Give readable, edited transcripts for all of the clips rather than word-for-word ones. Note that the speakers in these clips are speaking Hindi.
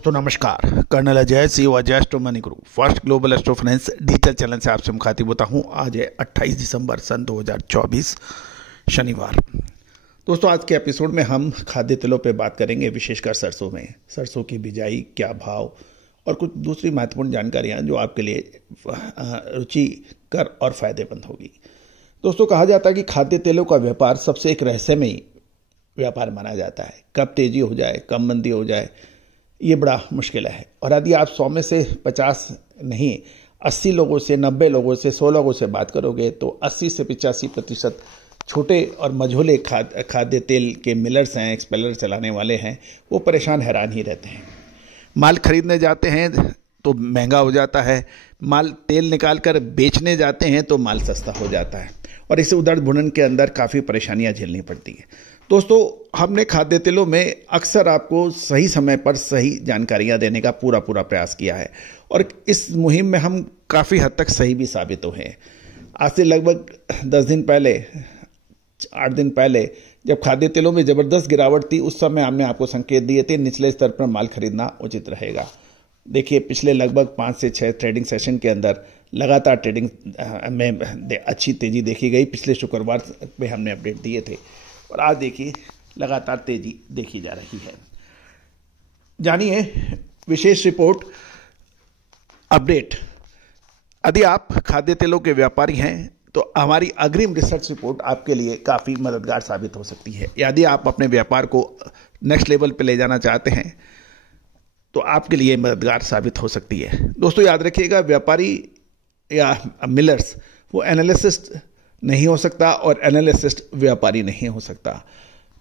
दोस्तों नमस्कार। Colonel Ajay CEO Ajay astro money guru first global astro finance digital channel से आपसे मुखातिब होता हूं। आज है 28 दिसंबर सन 2024 शनिवार। दोस्तों आज के एपिसोड में हम खाद्य तेलों पे बात करेंगे, विशेषकर सरसों में सरसों की बिजाई, क्या भाव और कुछ दूसरी महत्वपूर्ण जानकारियां जो आपके लिए रुचिकर और फायदेमंद होगी। दोस्तों कहा जाता है कि खाद्य तेलों का व्यापार सबसे एक रहस्यमयी व्यापार माना जाता है। कब तेजी हो जाए, कब मंदी हो जाए, ये बड़ा मुश्किल है। और यदि आप 100 में से 50 नहीं 80 लोगों से, 90 लोगों से, 100 लोगों से बात करोगे तो 80 से 85% छोटे और मझोले खाद्य तेल के मिलर्स हैं, एक्सपेलर चलाने वाले हैं, वो परेशान हैरान ही रहते हैं। माल खरीदने जाते हैं तो महंगा हो जाता है, माल तेल निकाल कर बेचने जाते हैं तो माल सस्ता हो जाता है और इसे उधड़ बुनन के अंदर काफ़ी परेशानियां झेलनी पड़ती है। दोस्तों हमने खाद्य तेलों में अक्सर आपको सही समय पर सही जानकारियां देने का पूरा प्रयास किया है और इस मुहिम में हम काफ़ी हद तक सही भी साबित हुए हैं। आज से लगभग 10 दिन पहले, 8 दिन पहले जब खाद्य तेलों में ज़बरदस्त गिरावट थी, उस समय हमने आपको संकेत दिए थे निचले स्तर पर माल खरीदना उचित रहेगा। देखिए पिछले लगभग 5 से 6 ट्रेडिंग सेशन के अंदर लगातार ट्रेडिंग में अच्छी तेजी देखी गई। पिछले शुक्रवार पे हमने अपडेट दिए थे और आज देखिए लगातार तेजी देखी जा रही है। जानिए विशेष रिपोर्ट अपडेट। यदि आप खाद्य तेलों के व्यापारी हैं तो हमारी अग्रिम रिसर्च रिपोर्ट आपके लिए काफ़ी मददगार साबित हो सकती है। यदि आप अपने व्यापार को नेक्स्ट लेवल पे ले जाना चाहते हैं तो आपके लिए मददगार साबित हो सकती है। दोस्तों याद रखिएगा, व्यापारी या मिलर्स वो एनालिसिस्ट नहीं हो सकता और एनालिसिस्ट व्यापारी नहीं हो सकता।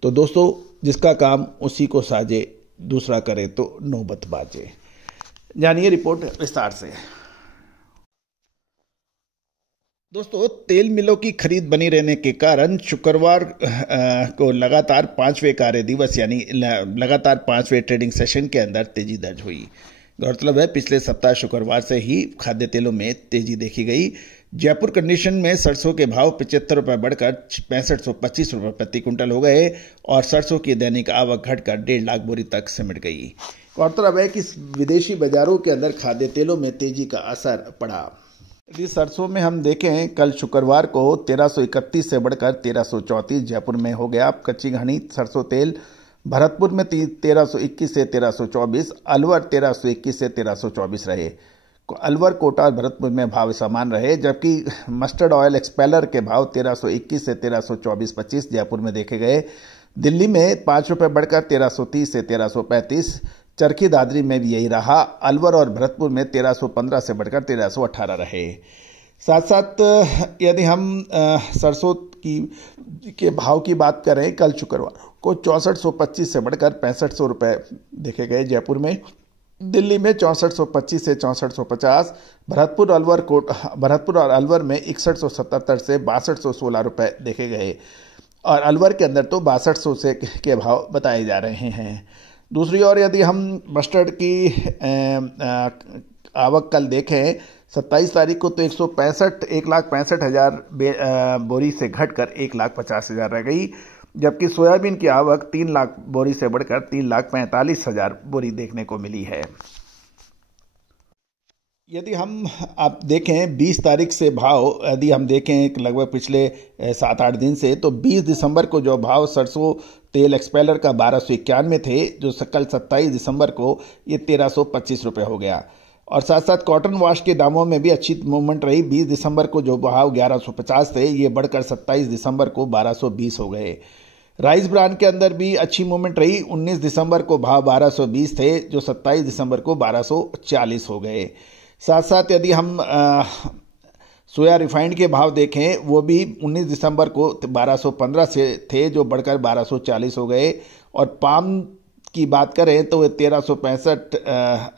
तो दोस्तों जिसका काम उसी को साजे, दूसरा करे तो नौबत बाजे। जानिए रिपोर्ट विस्तार से। दोस्तों तेल मिलों की खरीद बनी रहने के कारण शुक्रवार को लगातार 5वें कार्य दिवस यानी लगातार 5वें ट्रेडिंग सेशन के अंदर तेजी दर्ज हुई। गौरतलब है पिछले सप्ताह शुक्रवार से ही खाद्य तेलों में तेजी देखी गई। जयपुर कंडीशन में सरसों के भाव 75 रुपये बढ़कर 6525 रुपये प्रति क्विंटल हो गए और सरसों की दैनिक आवक घटकर 1.5 लाख बोरी तक सिमट गई। गौरतलब है कि विदेशी बाजारों के अंदर खाद्य तेलों में तेजी का असर पड़ा। यदि सरसों में हम देखें, कल शुक्रवार को 1331 से बढ़कर 1334 जयपुर में हो गया। कच्ची घनी सरसों तेल भरतपुर में 1321 से 1324, अलवर 1321 से 1324 रहे। अलवर, कोटा और भरतपुर में भाव समान रहे, जबकि मस्टर्ड ऑयल एक्सपेलर के भाव 1321 से 1324-25 जयपुर में देखे गए। दिल्ली में 5 रुपये बढ़कर 1330 से 1335, चरखी दादरी में भी यही रहा। अलवर और भरतपुर में 1315 से बढ़कर 1318 रहे। साथ साथ यदि हम सरसों के भाव की बात करें, कल शुक्रवार को 6425 से बढ़कर 6500 रुपये देखे गए जयपुर में। दिल्ली में 6425 से 6450, भरतपुर और अलवर में 6177 से 6216 रुपये देखे गए और अलवर के अंदर तो 6200 से के भाव बताए जा रहे हैं। दूसरी ओर यदि हम मस्टर्ड की आवक कल देखें, 27 तारीख को तो 1,65,000 बोरी से घटकर 1,50,000 रह गई, जबकि सोयाबीन की आवक 3 लाख बोरी से बढ़कर 3,45,000 बोरी देखने को मिली है। यदि आप देखें 20 तारीख से भाव, यदि हम देखें लगभग पिछले 7-8 दिन से, तो 20 दिसंबर को जो भाव सरसों तेल एक्सपेलर का 1291 थे, जो कल 27 दिसंबर को ये 1325 रुपये हो गया। और साथ साथ कॉटन वॉश के दामों में भी अच्छी मूवमेंट रही। 20 दिसंबर को जो भाव 1150 थे, ये बढ़कर 27 दिसंबर को 1220 हो गए। राइस ब्रांड के अंदर भी अच्छी मूवमेंट रही। 19 दिसंबर को भाव 1220 थे, जो 27 दिसंबर को 1240 हो गए। साथ साथ यदि हम सोया रिफाइंड के भाव देखें, वो भी 19 दिसंबर को 1215 से थे, जो बढ़कर 1240 हो गए। और पाम की बात करें तो 1365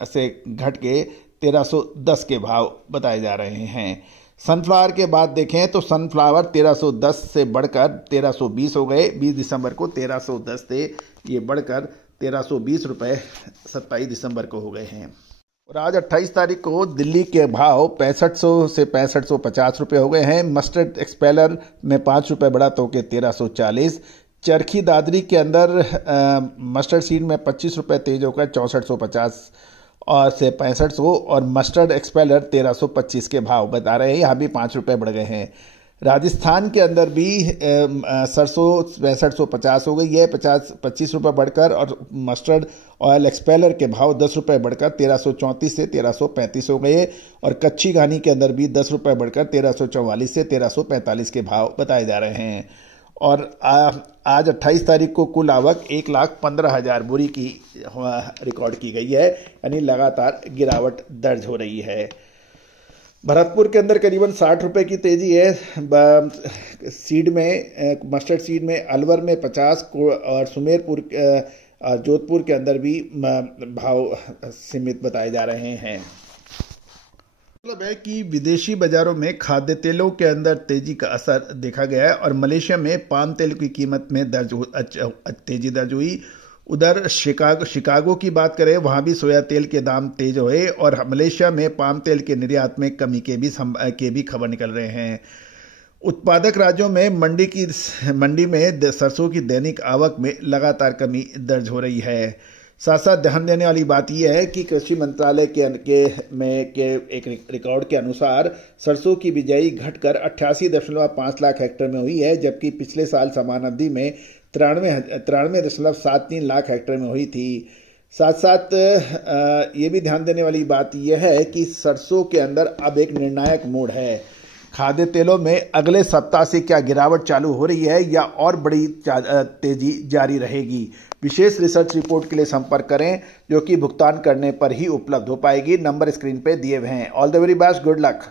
से घट के 1310 के भाव बताए जा रहे हैं। सनफ्लावर के बाद देखें तो सनफ्लावर 1310 से बढ़कर 1320 हो गए। 20 दिसंबर को 1310 थे, ये बढ़कर 1320 रुपये 27 दिसंबर को हो गए हैं। और आज 28 तारीख को दिल्ली के भाव 6500 से 6550 रुपये हो गए हैं। मस्टर्ड एक्सपेलर में 5 रुपये बढ़ा तो के 1340, चरखी दादरी के अंदर मस्टर्ड सीड में 25 रुपये तेज होकर 6450 और से 6500, और मस्टर्ड एक्सपेलर 1325 के भाव बता रहे हैं, यहाँ भी 5 रुपये बढ़ गए हैं। राजस्थान के अंदर भी सरसों 6550 हो गई है, 25 रुपये बढ़कर, और मस्टर्ड ऑयल एक्सपेलर के भाव 10 रुपये बढ़कर 1334 से 1335 हो गए, और कच्ची घानी के अंदर भी 10 रुपये बढ़कर 1344 से 1345 के भाव बताए जा रहे हैं। और आज 28 तारीख को कुल आवक 1,15,000 बोरी की रिकॉर्ड की गई है, यानी लगातार गिरावट दर्ज हो रही है। भरतपुर के अंदर करीबन 60 रुपये की तेजी है सीड में, मस्टर्ड सीड में। अलवर में 50 और सुमेरपुर जोधपुर के अंदर भी भाव सीमित बताए जा रहे हैं। मतलब है कि विदेशी बाजारों में खाद्य तेलों के अंदर तेजी का असर देखा गया है, और मलेशिया में पाम तेल की कीमत में तेजी दर्ज हुई। उधर शिकागो की बात करें, वहां भी सोया तेल के दाम तेज हुए, और मलेशिया में पाम तेल के निर्यात में कमी के भी खबर निकल रहे हैं। उत्पादक राज्यों में मंडी में सरसों की दैनिक आवक में लगातार कमी दर्ज हो रही है। साथ साथ ध्यान देने वाली बात यह है कि कृषि मंत्रालय के एक रिकॉर्ड के अनुसार सरसों की बिजाई घटकर 88.5 लाख हेक्टेयर में हुई है, जबकि पिछले साल समान अवधि में 93.73 लाख हेक्टेयर में हुई थी। साथ साथ ये भी ध्यान देने वाली बात यह है कि सरसों के अंदर अब एक निर्णायक मोड़ है। खाद्य तेलों में अगले सप्ताह से क्या गिरावट चालू हो रही है या और बड़ी तेजी जारी रहेगी? विशेष रिसर्च रिपोर्ट के लिए संपर्क करें, जो कि भुगतान करने पर ही उपलब्ध हो पाएगी। नंबर स्क्रीन पे दिए हुए हैं। All the very best, good luck.